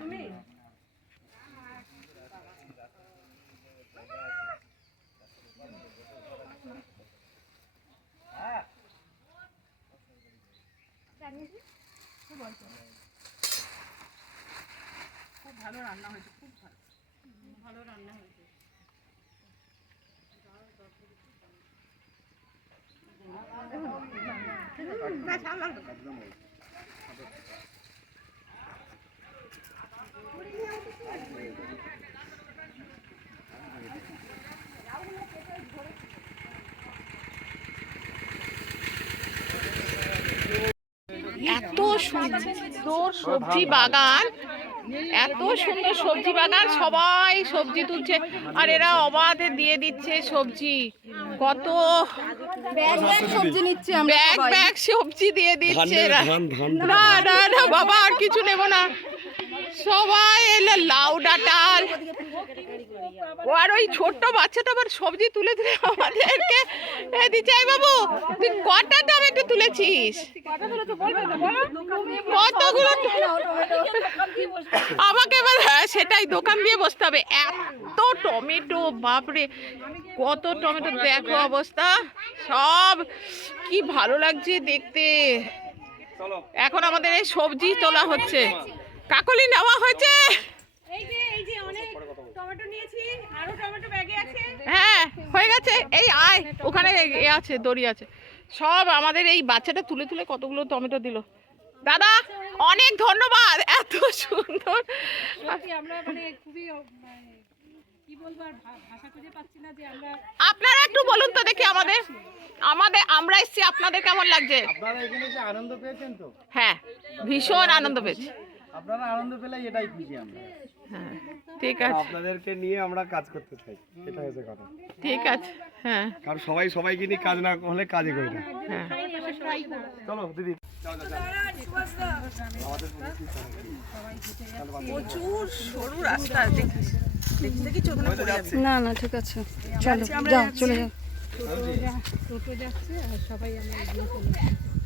তুমি খুব ভালো রান্না হয়েছে, খুব ভালো রান্না হয়েছে। এত সুন্দর সবজি বাগান, এত সুন্দর সবজি বাগান, সবাই সবজি তুলছে আর এরা অবাধে দিয়ে দিচ্ছে সবজি। কত ব্যাগ সবজি নিচ্ছে, আমরা ব্যাগ ব্যাগ সবজি দিয়ে দিচ্ছে এরা। না না না বাবা, আর কিছু নেব না, সবাই এলো লাউ ডাঁটাল। ও আর ওই ছোট্ট বাচ্চাটা আবার সবজি তুলে তুলে আমাদেরকে দিচ্ছে। এই বাবু, তুই কটা টমেটো তুলেছিস? কতগুলো? আমাকে এবার সেটাই দোকান দিয়ে বসতে হবে। এত টমেটো, বাপরে কত টমেটো, দেখো অবস্থা সব। কি ভালো লাগছে দেখতে। এখন আমাদের এই সবজি তোলা হচ্ছে। কাকলি নেওয়া হয়েছে। হ্যাঁ হয়ে গেছে, এই আয়, ওখানে এ আছে, দড়ি আছে। সব আমাদের এই বাচ্চাটা তুলে তুলে কতগুলো টমেটো দিল। দাদা অনেক ধন্যবাদ, এত সুন্দর। আপনারা একটু বলুন তো দেখি, আমরা এসেছি, আপনাদের কেমন লাগছে? আপনারা এখানে যে আনন্দ পেয়েছেন তো? হ্যাঁ, ভীষণ আনন্দ পেয়েছি। আপনারা আনন্দ পেলে এটাই খুশি আমরা। হ্যাঁ ঠিক আছে, আপনাদেরকে নিয়ে আমরা কাজ করতে চাই, এটা হচ্ছে কথা। ঠিক আছে। হ্যাঁ, কারণ সবাইকে নিয়ে কাজ না হলে কাজই করি না। হ্যাঁ চলো দিদি, প্রচুর সরু রাস্তা, না না ঠিক আছে, চলো যাও, চলে যাও। টোটো যাচ্ছে আর সবাই আমরা